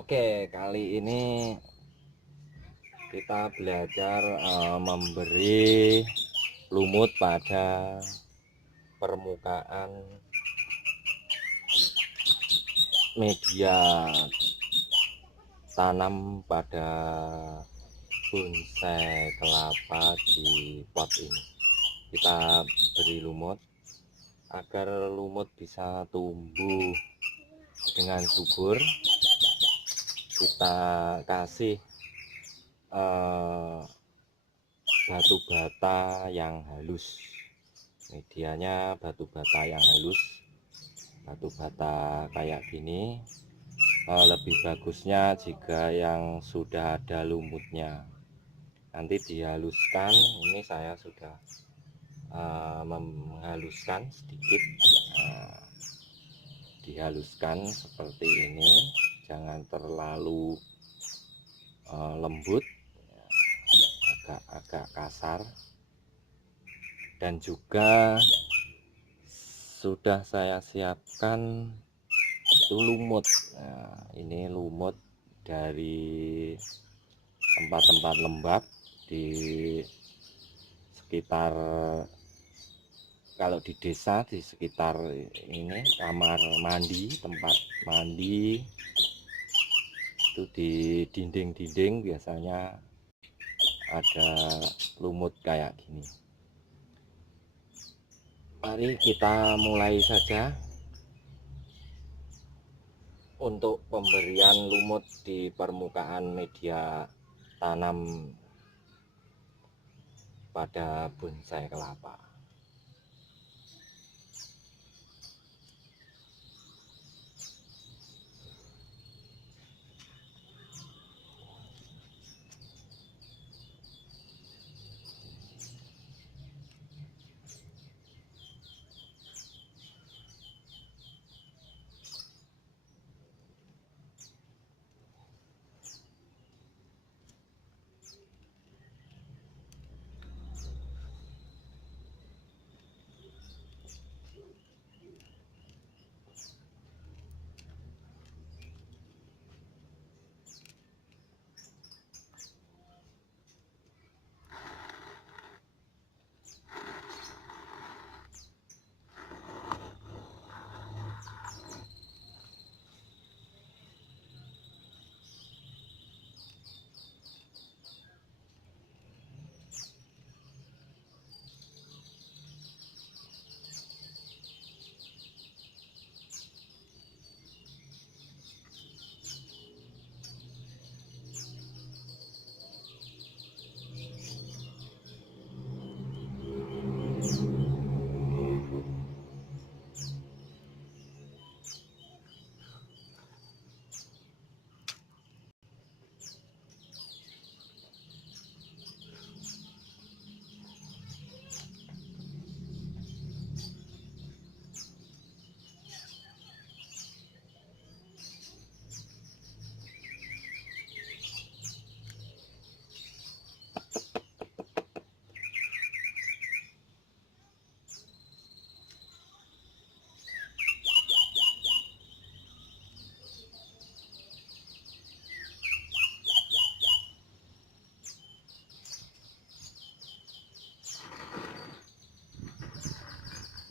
Oke, kali ini kita belajar memberi lumut pada permukaan media tanam pada bonsai kelapa di pot ini. Kita beri lumut agar lumut bisa tumbuh dengan subur. Kita kasih batu bata yang halus, medianya batu bata yang halus, batu bata kayak gini. Lebih bagusnya jika yang sudah ada lumutnya, nanti dihaluskan. Ini saya sudah menghaluskan sedikit, dihaluskan seperti ini, jangan terlalu lembut, agak kasar. Dan juga sudah saya siapkan itu lumut. Nah, ini lumut dari tempat-tempat lembab di sekitar, kalau di desa di sekitar ini kamar mandi, tempat mandi itu di dinding-dinding biasanya ada lumut kayak gini. Mari kita mulai saja untuk pemberian lumut di permukaan media tanam pada bonsai kelapa.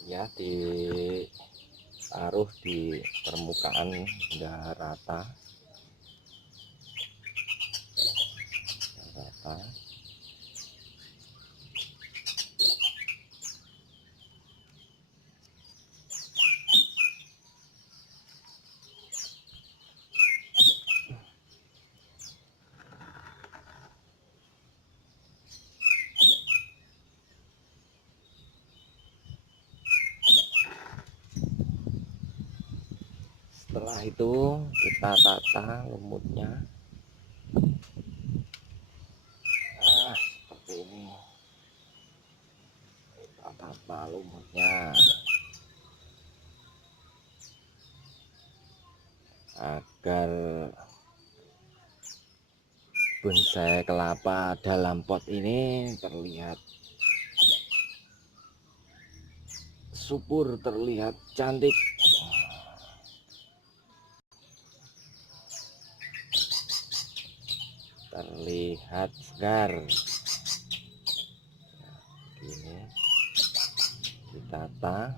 Ya, ditaruh di permukaan hingga rata. Setelah itu kita tata lumutnya, seperti ini. Kita tata lumutnya agar bonsai kelapa dalam pot ini terlihat subur, terlihat cantik. sehat, segar. Ini ditata.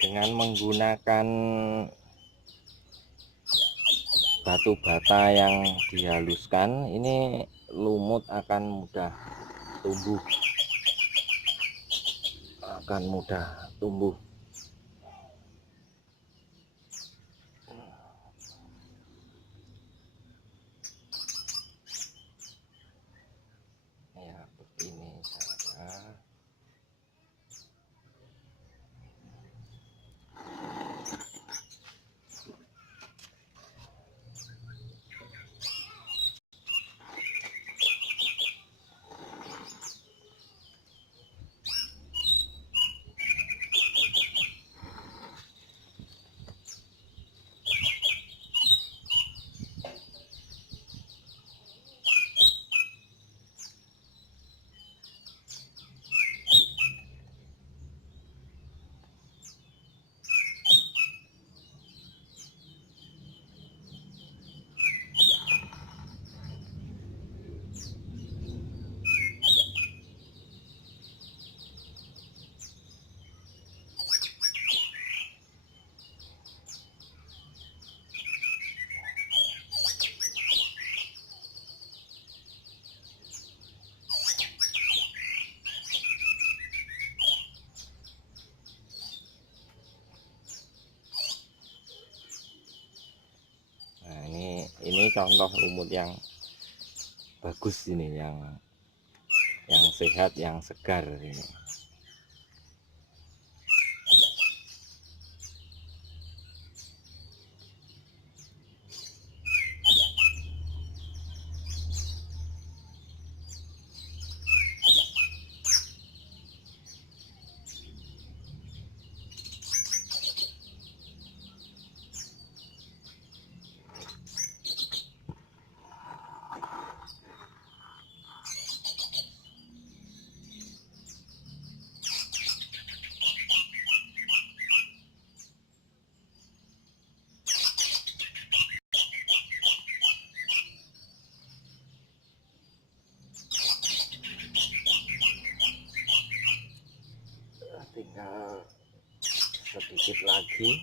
Dengan menggunakan batu bata yang dihaluskan, ini lumut akan mudah tumbuh, ya begini saja. Nah, ini contoh lumut yang bagus, ini yang sehat, yang segar ini. Tinggal sedikit lagi.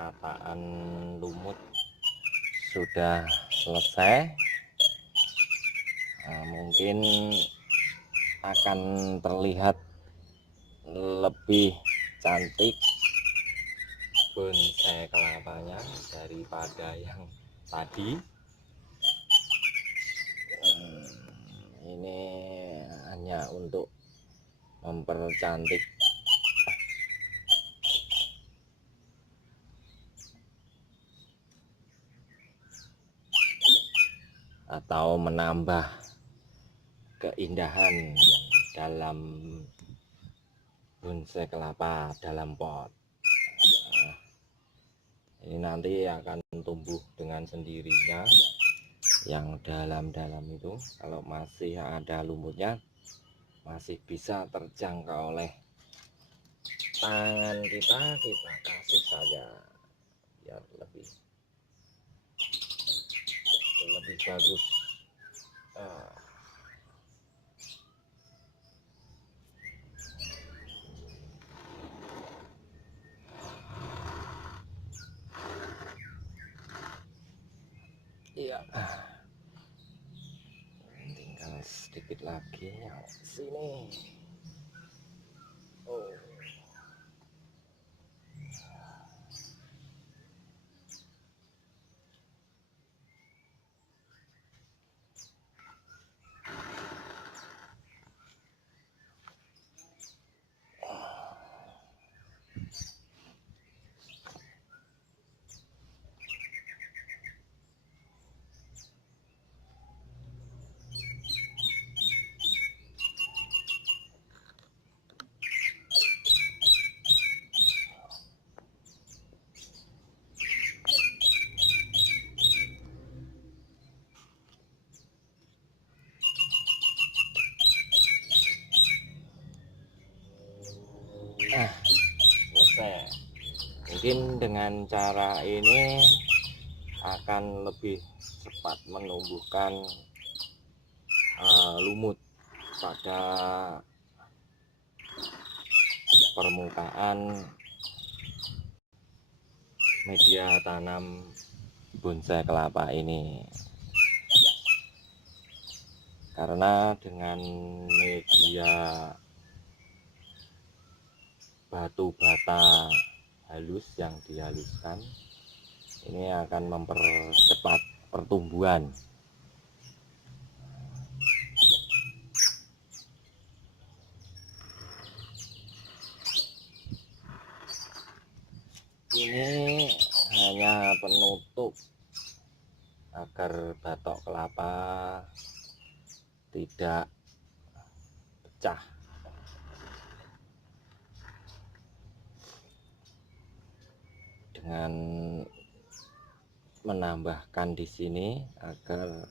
Perataan lumut sudah selesai. Mungkin akan terlihat lebih cantik bonsai kelapanya daripada yang tadi. Ini hanya untuk mempercantik atau menambah keindahan dalam bonsai kelapa dalam pot. Ini nanti akan tumbuh dengan sendirinya. Yang dalam-dalam itu kalau masih ada lumutnya masih bisa terjangkau oleh tangan kita kasih saja biar lebih bagus. Iya, tinggal sedikit lagi yang sini. Oh. Selesai. Mungkin dengan cara ini akan lebih cepat menumbuhkan lumut pada permukaan media tanam bonsai kelapa ini, karena dengan media batu bata halus yang dihaluskan ini akan mempercepat pertumbuhan. Ini hanya penutup agar batok kelapa tidak pecah. Dengan menambahkan di sini agar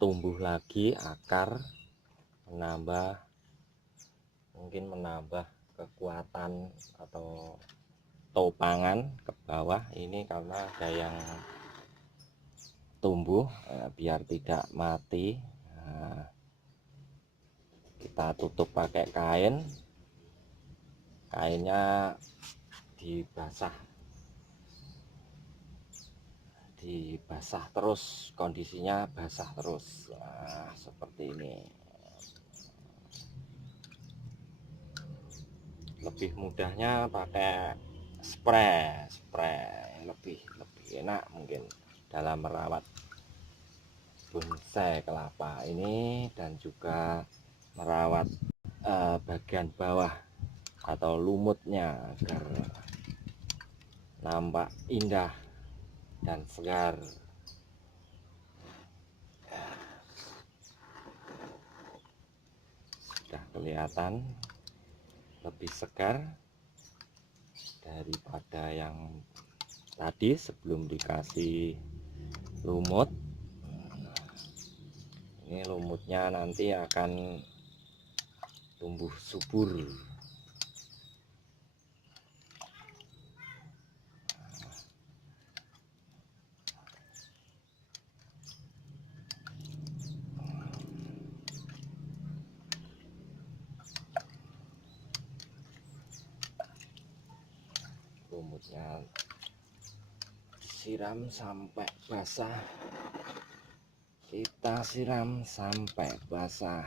tumbuh lagi akar, mungkin menambah kekuatan atau topangan ke bawah ini, karena ada yang tumbuh biar tidak mati. Kita tutup pakai kainnya dibasah terus, kondisinya basah terus. Seperti ini. Lebih mudahnya pakai spray lebih enak mungkin dalam merawat bonsai kelapa ini, dan juga merawat bagian bawah atau lumutnya agar nampak indah dan segar. Sudah kelihatan lebih segar daripada yang tadi sebelum dikasih lumut. Ini lumutnya nanti akan tumbuh subur. lumutnya siram sampai basah, kita siram sampai basah.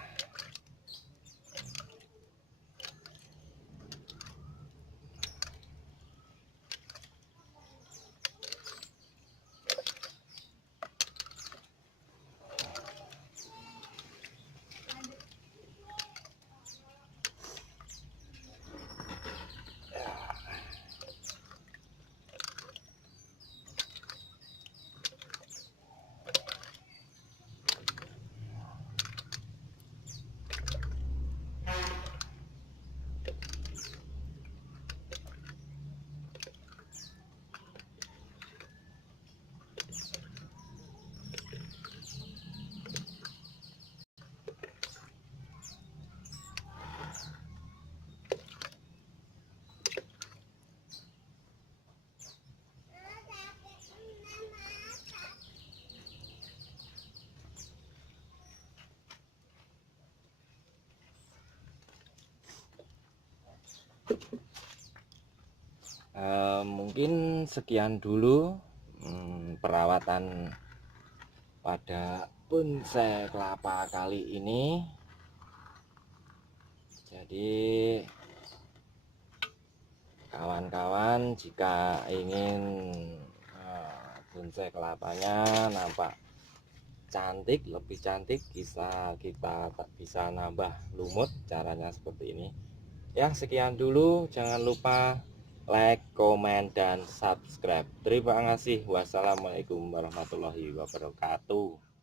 Mungkin sekian dulu perawatan pada bonsai kelapa kali ini. Jadi kawan-kawan jika ingin bonsai kelapanya nampak cantik, lebih cantik, kita tak bisa nambah lumut, caranya seperti ini ya. Sekian dulu, jangan lupa like, komen, dan subscribe. Terima kasih. Wassalamualaikum warahmatullahi wabarakatuh.